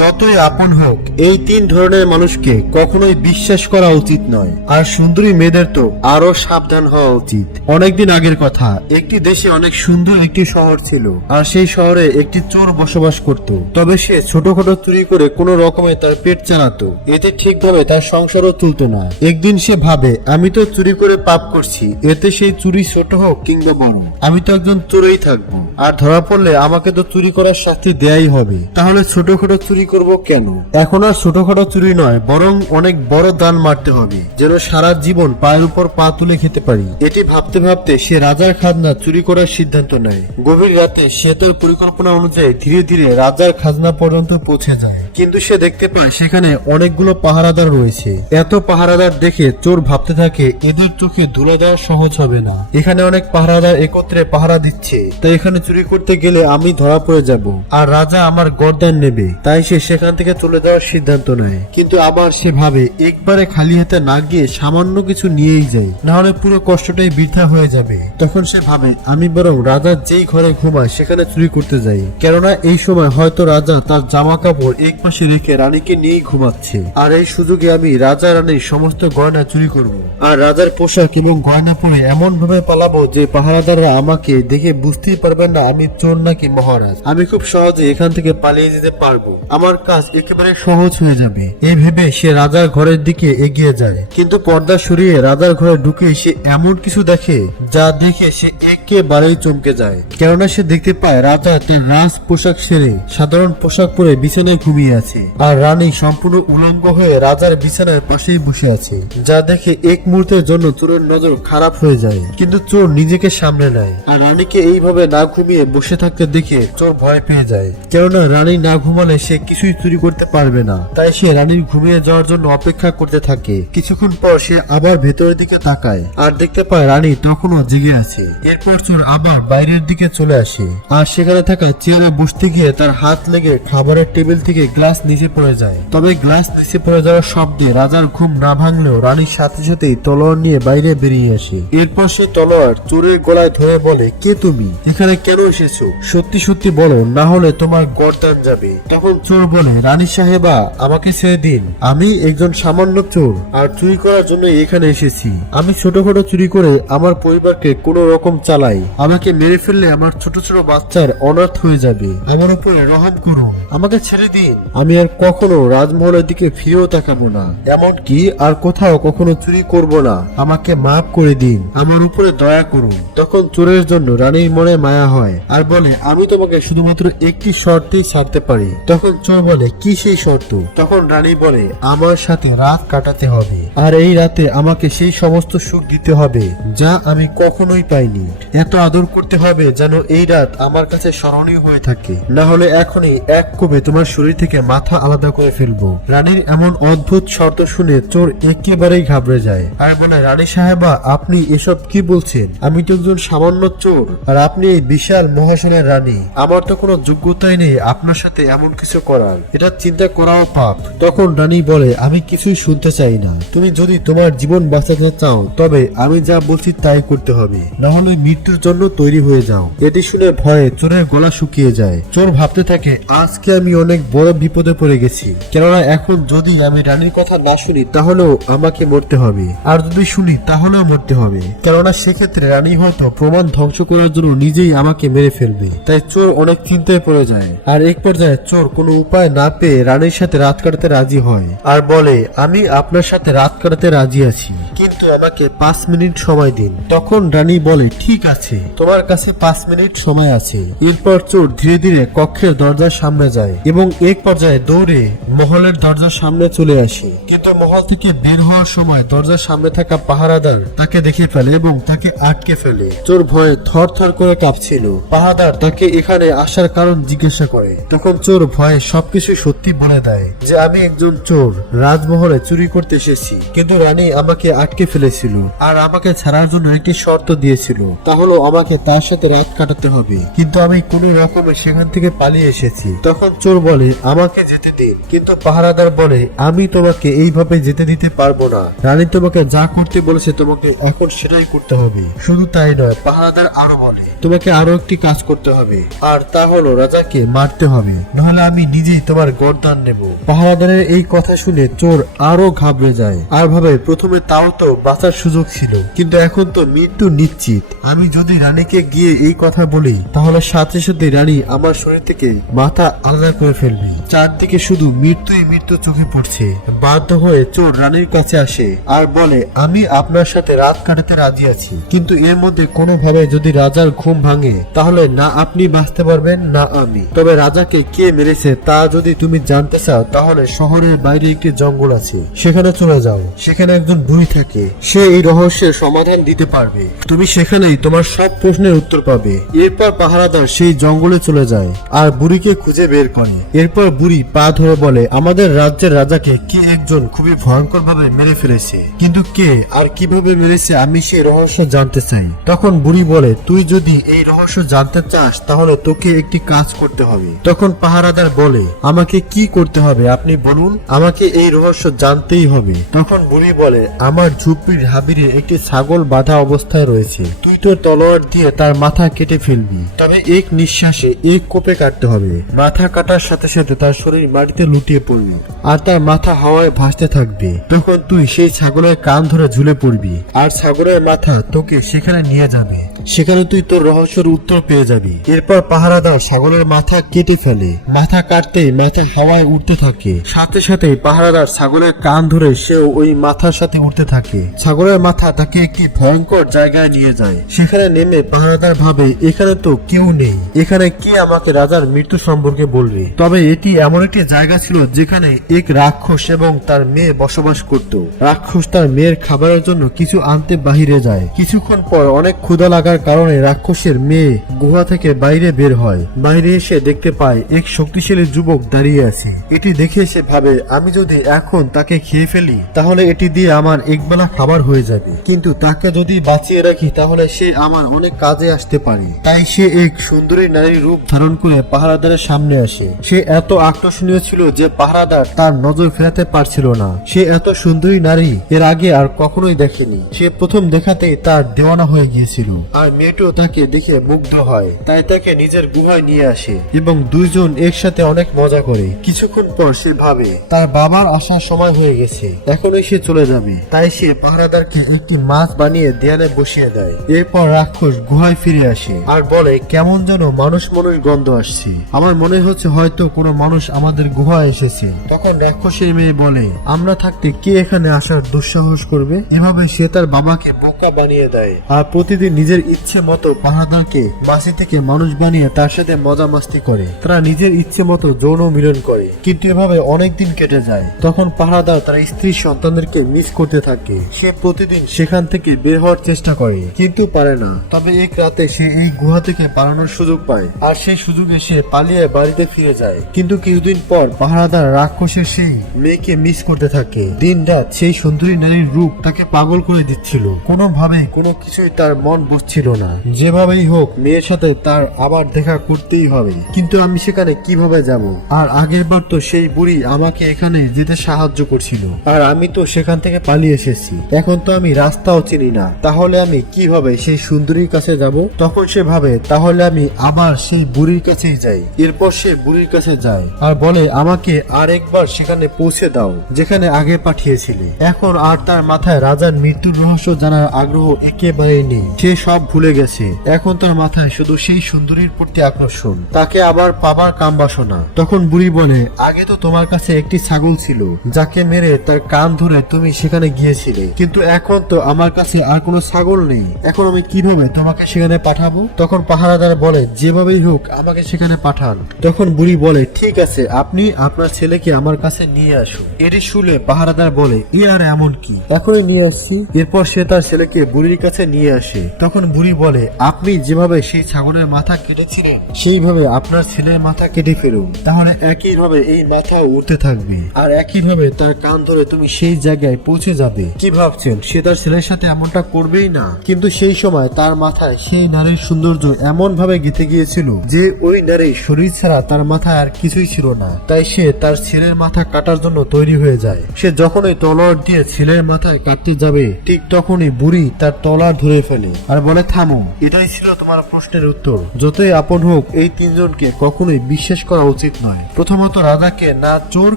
যতই আপন হোক, এই তিন ধরনের মানুষকে কখনোই বিশ্বাস করা উচিত নয়। আর সুন্দরী মেয়েদের তো আরো সাবধান হওয়া উচিত। অনেকদিন আগের কথা, একটি দেশে অনেক সুন্দর একটি শহর ছিল, আর সেই শহরে একটি চোর বসবাস করত। তবে সে ছোটখাটো চুরি করে কোনো রকমে তার পেট চালাতো, এতে ঠিকভাবে তার সংসারও চলতো না। একদিন সে ভাবে, আমি তো চুরি করে পাপ করছি, এতে সেই চুরি ছোট হোক কিংবা বড়, আমি তো একজন চোরই থাকবো। আর ধরা পড়লে আমাকে তো চুরি করার শাস্তি দেয়াই হবে, তাহলে ছোটখাটো চুরি করব কেন? এখন আর ছোটখাটো চুরি নয়, বরং অনেক বড় দান মারতে হবে, যেন সারা জীবন পায়ের উপর পা তুলে খেতে পারি। এটি ভাবতে ভাবতে সে রাজার খাজনা চুরি করার সিদ্ধান্ত নেয়। গভীর রাতে সে তার পরিকল্পনা অনুযায়ী ধীরে ধীরে রাজার খাজনা পর্যন্ত পৌঁছে যায়, কিন্তু সে দেখতে পায় সেখানে অনেকগুলো পাহারাদার রয়েছে। এত পাহারাদার দেখে চোর ভাবতে থাকে, এদের চোখে ধুলো দেওয়া সহজ হবে না। এখানে অনেক পাহারাদার একত্রে পাহারা দিচ্ছে, তাই এখানে চুরি করতে গেলে আমি ধরা পড়ে যাব, আর রাজা আমার গর্দান নেবে। তাই সে সেখান থেকে চলে যাওয়ার সিদ্ধান্ত নেয়। কিন্তু আবার সে ভাবে, একবারে খালি হাতে না গিয়ে সামান্য কিছু নিয়েই যাই, না হলে পুরো কষ্টটাই বৃথা হয়ে যাবে। তখন সে ভাবে, আমি বরং রাজার যেই ঘরে ঘুমায় সেখানে চুরি করতে যাই, কেননা এই সময় হয়তো রাজা তার জামা কাপড় এক পাশে রেখে রানীকে নিয়েই ঘুমাচ্ছে, আর এই সুযোগে আমি রাজা রানীর সমস্ত গয়না চুরি করব, আর রাজার পোশাক এবং গয়না পরে এমন ভাবে পালাবো যে পাহারাদাররা আমাকে দেখে বুঝতেই পারবেন না আমি চোর নাকি মহারাজ। আমি খুব সহজে এখান থেকে পালিয়ে যেতে পারবো, আমার কাজ একেবারে সহজ হয়ে যাবে। এই ভেবে সে রাজার ঘরের দিকে এগিয়ে যায়, কিন্তু পর্দা সরিয়ে রাজার ঘরে ঢুকে সে এমন কিছু দেখে যা দেখে সে একেবারেই চমকে যায়। কেননা সে দেখতে পায় রাজা তার রাজ পোশাক সেরে সাধারণ পোশাক পরে বিছানায় ঘুমিয়ে আছে, আর রানী সম্পূর্ণ উলঙ্গ হয়ে রাজার বিছানার পাশেই বসে আছে, যা দেখে এক মুহূর্তের জন্য চোরের নজর খারাপ হয়ে যায়। কিন্তু চোর নিজেকে সামনে নেয়, আর রানীকে এইভাবে না ঘুমিয়ে বসে থাকতে দেখে চোর ভয় পেয়ে যায়। কেননা রানী না ঘুমালে সে কিছুই চুরি করতে পারবে না, তাই সে রানীর ঘুমিয়ে যাওয়ার জন্য অপেক্ষা করতে থাকে। কিছুক্ষণ পর সে আবার ভেতরের দিকে তাকায়, আর দেখতে পায় রানী তখনও জেগে আছে। এরপর চোর আবার বাইরের দিকে চলে আসে, আর সেখানে থাকা চেয়ারে বসতে গিয়ে তার হাত লেগে খাবারের টেবিল থেকে গ্লাস নিচে পড়ে যায়। তবে গ্লাস নিচে পড়ে যাওয়ার শব্দে রাজার ঘুম না ভাঙলেও রানীর সাথে সাথেই তলোয়ার নিয়ে বাইরে বেরিয়ে আসে। এরপর সে তলোয়ার চোরের গলায় ধরে বলে, কে তুমি? এখানে কেন এসেছো? সত্যি সত্যি বলো, না হলে তোমার গর্দান যাবে। তখন চোর বলে, রানী সাহেবা, আমাকে ছেড়ে দিন, আমি একজন সামান্য চোর, আর চুরি করার জন্য এখানে এসেছি। আমি ছোটখাটো চুরি করে আমার পরিবারকে কোনো রকম চালাই, আমাকে মেরে ফেললে আমার ছোট ছোট বাচ্চার অনাথ হয়ে যাবে, আমার উপরে রহম করুন, আমাকে ছেড়ে দিন। আমি আর কখনো রাজমহলের দিকে ফিরেও তাকাবো না, এমনকি আর কোথাও কখনো চুরি করব না, আমাকে মাফ করে দিন, আমার উপরে দয়া করুন। তখন চোরের জন্য রানীর মনে মায়া হয়, আর বলে, আমি তোমাকে শুধুমাত্র একটি শর্তেই ছাড়তে পারি। তখন চোর বলে, কি সেই শর্ত? তখন রানী বলে, আমার সাথে রাত কাটাতে হবে, আর এই রাতে আমাকে সেই সমস্ত সুখ দিতে হবে যা আমি কখনোই পাইনি। এত আদর করতে হবে যেন এই রাত আমার কাছে স্মরণীয় হয়ে থাকে, না হলে এখনই এক কোপে তোমার শরীর থেকে মাথা আলাদা করে ফেলবো। রানীর এমন অদ্ভুত শর্ত শুনে চোর একেবারেই ঘাবড়ে যায়, আর বলে, রানী সাহেবা, আপনি এসব কি বলছেন? আমি তো একজন সামান্য চোর, আর আপনি এই বিশাল মহাসনের রানী, আমার তো কোনো যোগ্যতাই নেই আপনার সাথে এমন কিছু করার, এটা চিন্তা করাও পাপ। তখন রানী বলে, আমি কিছুই শুনতে চাই না, তুমি যদি তোমার জীবন বাঁচাতে চাও তবে আমি যা বলছি তাই করতে হবে, না হলে মৃত্যুর জন্য তৈরি হয়ে যাও। এটি শুনে ভয়ে চোরের গলা শুকিয়ে যায়। চোর ভাবতে থাকে, আজকে আমি অনেক বড় বিপদে পড়ে গেছি, কেননা এখন যদি আমি রানীর কথা না শুনি তাহলেও আমাকে মরতে হবে, আর যদি শুনি তাহলেও মরতে হবে, কেননা সেক্ষেত্রে রানী হয়তো প্রমাণ ধ্বংস করার জন্য নিজেই আমাকে মেরে ফেলবে। তাই চোর অনেক চিন্তায় পড়ে যায়, আর এক পর্যায়ে চোর কোনো উপায় না পেয়ে রানীর সাথে রাত কাটাতে রাজি হয়, আর বলে, আমি আপনার সাথে রাত কাটাতে রাজি আছি, কিন্তু আমাকে 5 মিনিট সময় দিন। তখন রানী বলে, ঠিক আছে, তোমার কাছে 5 মিনিট সময় আছে। এরপর চোর ধীরে ধীরে কক্ষের দরজার সামনে যায়, এবং এক পর্যায়ে দৌড়ে মহলের দরজার সামনে চলে আসে। কিন্তু মহল থেকে বের হওয়ার সময় দরজার সামনে থাকা পাহারাদার তাকে দেখে ফেলে এবং তাকে আটকে ফেলে। চোর ভয়ে থর থর করে কাঁপছিল। পাহারাদার তাকে এখানে আসার কারণ জিজ্ঞাসা করে। তখন চোর ভয়ে সবকিছু সত্যি বলে দেয়, যে আমি একজন চোর, রাজমহলে চুরি করতে এসেছি, কিন্তু রানী আমাকে আটকে ফেলেছিল, আর আমাকে ছাড়ার জন্য একটি শর্ত দিয়েছিল, তা হলো আমাকে তার সাথে রাত কাটাতে হবে, কিন্তু আমি কোনো রকমে সেখান থেকে পালিয়ে এসেছি। তখন চোর বলে, আমার আমাকে যেতে দিন। কিন্তু পাহারাদার বলে, আমি তোমাকে এইভাবে যেতে দিতে পারবো না। রানী তোমাকে যা করতে বলেছে তোমাকে এখন সেটাই করতে হবে। শুধু তাই নয়, পাহারাদার আরো বলে, তোমাকে আরো একটি কাজ করতে হবে, আর তা হলো রাজাকে মারতে হবে, নাহলে আমি নিজেই তোমার গর্দান নেব। পাহারাদারের এই কথা শুনে চোর আরো ঘাবড়ে যায় আর ভাবে, প্রথমে তাও তো বাঁচার সুযোগ ছিল, কিন্তু এখন তো মৃত্যু নিশ্চিত। আমি যদি রানীকে গিয়ে এই কথা বলি তাহলে সাথে সাথে রানী আমার শরীর থেকে মাথা আলাদা করে ফেলবে। চারদিকে শুধু মৃত্যুই মৃত্যু চোখে পড়ছে। বাধ্য হয়ে চোর রানীর কাছে আসে আর বলে, আমি আপনার সাথে রাত কাটাতে রাজি আছি, কিন্তু এর মধ্যে কোনোভাবে যদি রাজার ঘুম ভাঙে তাহলে না আপনি বাঁচতে পারবেন না আমি। তবে রাজাকে কে মেরেছে তা যদি তুমি জানতে চাও তাহলে শহরের বাইরে একটি জঙ্গল আছে, সেখানে চলে যাও। সেখানে একজন বুড়ি থাকে, সে এই রহস্যের সমাধান দিতে পারবে। তুমি সেখানেই তোমার সব প্রশ্নের উত্তর পাবে। এরপর পাহারাদার সেই জঙ্গলে চলে যায় আর বুড়িকে খুঁজে বের করে। এরপর বুড়ি পা ধরে বলে, আমাদের রাজ্যের রাজাকে কে একজন খুবই ভয়ঙ্কর ভাবে মেরে ফেলেছে, কিন্তু কে আর কিভাবে মেরেছে আমি সেই রহস্য জানতে চাই। তখন বুড়ি বলে, তুই যদি এই রহস্য জানতে চাস তাহলে তোকে একটি কাজ করতে হবে। তখন পাহারাদার বলে, আমাকে কি করতে হবে আপনি বলুন, আমাকে এই রহস্য জানতেই হবে। তখন বুড়ি বলে, আমার ঝুপড়ির হাবিরে একটি ছাগল বাঁধা অবস্থায় রয়েছে, তুই তোর তলোয়ার দিয়ে তার মাথা কেটে ফেলবি, তবে এক নিঃশ্বাসে এক কোপে কাটতে হবে। মাথা কাটার সাথে সাথে তার শরীর মাটিতে লুটিয়ে পড়বে আর তার মাথা হাওয়ায় ভাসতে থাকবে। তখন তুই সেই ছাগলের কান ধরে ঝুলে পড়বি আর ছাগলের মাথা তোকে সেখানে নিয়ে যাবে। সেখানে তুই তোর রহস্যের উত্তর পেয়ে যাবি। এরপর পাহারাদার ছাগলের মাথা কেটে ফেলে। মাথা কাটতেই মাথা হাওয়ায় উঠতে থাকে, সাথে সাথে পাহারাদার ছাগলের কান ধরে সেও ওই মাথার সাথে উঠতে থাকে। ছাগলের মাথা তাকে একটি ভয়ঙ্কর জায়গায় নিয়ে যায়। সেখানে নেমে পাহারাদার ভাবে, এখানে তো কেউ নেই, এখানে কে আমাকে রাজার মৃত্যু সম্পর্কে বলবে। তবে এটি এমন একটি জায়গা ছিল যেখানে এক রাক্ষস এবং তার মেয়ে বসবাস করত। রাক্ষস তার মেয়ের খাবারের জন্য কিছু আনতে বাহিরে যায়। কিছুক্ষণ পর অনেক ক্ষুধা লাগার কারণে রাক্ষসের মেয়ে গুহা থেকে বাইরে বের হয়। বাইরে এসে দেখতে পায় এক শক্তিশালী যুবক দাঁড়িয়ে আছে। এটি দেখে সে ভাবে, আমি যদি এখন তাকে খেয়ে ফেলি তাহলে এটি দিয়ে আমার একবেলা খাবার হয়ে যাবে, কিন্তু তাকে যদি বাঁচিয়ে রাখি তাহলে সে আমার অনেক কাজে আসতে পারে। তাই সে এক সুন্দরী নারীর রূপ ধারণ করে পাহারাদারের সামনে আসে। সে এত আকর্ষণীয় ছিল যে পাহারাদার তার নজর ফেরাতে পারছিল না। সে এত সুন্দরী নারী এর আগে আর কখনোই দেখেনি। সে প্রথম দেখাতেই তার দেওয়ানা হয়ে গিয়েছিল আর মেয়েটিও তাকে দেখে মুগ্ধ হয়। তাই তাকে নিজের গুহায় নিয়ে আসে এবং দুইজন একসাথে অনেক মজা করে। কিছুক্ষণ পর সে ভাবে তার বাবার আসার সময় হয়ে গেছে, এখনই সে চলে যাবে। তাই সে পাহারাদারকে একটি মাছ বানিয়ে দেয়ালে বসিয়ে দেয়। এরপর রাক্ষস গুহায় ফিরে আসে আর বলে, কেমন যেন মানুষ গন্ধ আসছে, আমার মনে হচ্ছে হয়তো কোনো মানুষ আমাদের গুহায় এসেছে। তখন রাক্ষসের মেয়ে বলে, আমরা থাকতে কে এখানে আসার দুঃসাহস করবে। এভাবে সে তার বাবাকে বোকা বানিয়ে দেয় আর প্রতিদিন নিজের ইচ্ছে মতো পাহারাদারকে মাছি থেকে মানুষ বানিয়ে তার সাথে মজা মাস্তি করে। তারা নিজের ইচ্ছে মতো যৌন মিলন করে। কিন্তু এভাবে অনেকদিন কেটে যায়। তখন পাহারাদার তার স্ত্রী সন্তানদেরকে মিস করতে থাকে। সে প্রতিদিন সেখান থেকে বের হওয়ার চেষ্টা করে কিন্তু পারে না। তবে এক রাতে সে এই গুহা থেকে পালানোর সুযোগ পায় আর সেই সুযোগে সে পালিয়ে বাড়িতে ফিরে যায়। কিন্তু কিছুদিন পর পাহারাদার রাক্ষসের সেই মেয়েকে মিস করতে থাকে। দিন রাত সেই সুন্দরী নারীর রূপ তাকে পাগল করে দিচ্ছিল। কোনোভাবে কোনো কিছুই তার মন বসছিল না। যেভাবেই হোক মেয়ের সাথে তার আবার দেখা করতেই হবে, কিন্তু আমি সেখানে কিভাবে যাব? আর আগের বার তো সেই বুড়ি আমাকে এখানে যেতে সাহায্য করছিল আর আমি তো সেখান থেকে পালিয়ে এসেছি। এখন তো আমি রাস্তাও চিনি না, তাহলে আমি কিভাবে সেই সুন্দরীর কাছে যাব? তখন সে ভাবে, তাহলে আমি আবার সেই বুড়ির কাছেই যাই। এরপর সে বুড়ির কাছে যায় আর বলে, আমাকে আরেকবার সেখানে পৌঁছে দাও যেখানে আগে পাঠিয়েছিলে। এখন আর তার মাথায় রাজার মৃত্যুর রহস্য জানার আগ্রহ একেবারেই নেই। সে সব ভুলে গেছে। এখন তার মাথায় শুধু সেই সুন্দরীর প্রতি আকর্ষণ, তাকে আবার পাবার কাম বাসনা। তখন বুড়ি বলে, আগে তো তোমার কাছে একটি ছাগল ছিল যাকে মেরে তার কান ধরে তুমি সেখানে গিয়েছিলে, কিন্তু এখন তো আমার কাছে আর কোনো ছাগল নেই। এখন আমি কিভাবে তোমাকে সেখানে পাঠাবো? তখন পাহারাদার বলে, যেভাবেই হোক আমাকে সেখানে পাঠান। তখন বুড়ি বলে, ঠিক আছে, আপনি আপনার ছেলেকে আমার কাছে নিয়ে আসুন। এটি শুনে পাহারাদার বলে, এ আর এমন কি, এখনই নিয়ে আসছি। এরপর সে তার ছেলেকে বুড়ির কাছে নিয়ে আসে। তখন বুড়ি বলে, আপনি যেভাবে সেই ছাগলের মাথা কেটেছিলেন সেইভাবে আপনার ছেলের মাথা কেটে ফেলুন, তাহলে একইভাবে এই এই মাথা উঠতে থাকবে আর একইভাবে তার কান ধরে তুমি সেই জায়গায় পৌঁছে যাবে। কি ভাবছেন সে তার ছেলের সাথে এমনটা করবেই না? কিন্তু সেই সময় তার মাথায় সেই নারীর সৌন্দর্য এমন ভাবে গেঁথে গিয়েছিল যে ওই নারীর শরীর ছাড়া তার মাথায় আর কিছুই ছিল না। তাই সে তার ছেলের মাথা কাটার জন্য তৈরি হয়ে যায়। সে যখনই তলোয়ার দিয়ে ছেলের মাথায় কাটতে যাবে ঠিক তখনই বুড়ি তার তলোয়ার ধরে ফেলে আর বলে, থামো। এটাই ছিল তোমার প্রশ্নের উত্তর। যতই আপন হোক এই তিনজনকে কখনোই বিশ্বাস করা উচিত নয়। প্রথমত রাজাকে না চোর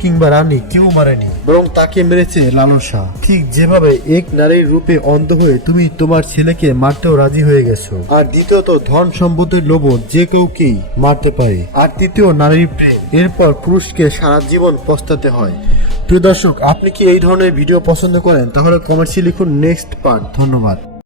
কিংবা রানী কেউ মারেনি, বরং তাকে মেরেছে লালসা। ঠিক যেভাবে এক নারীর রূপে অন্ধ হয়ে তুমি তোমার ছেলেকে মারতেও রাজি হয়ে গেছো। আর দ্বিতীয়ত ধন সম্পদের লোভ যে কাউকেই মারতে পারে। আর তৃতীয় নারীর প্রেম। এরপর পুরুষকে সারা জীবন পস্তাতে হয়। প্রিয় দর্শক, আপনি কি এই ধরনের ভিডিও পছন্দ করেন? তাহলে কমেন্টসে লিখুন নেক্সট পার্ট। ধন্যবাদ।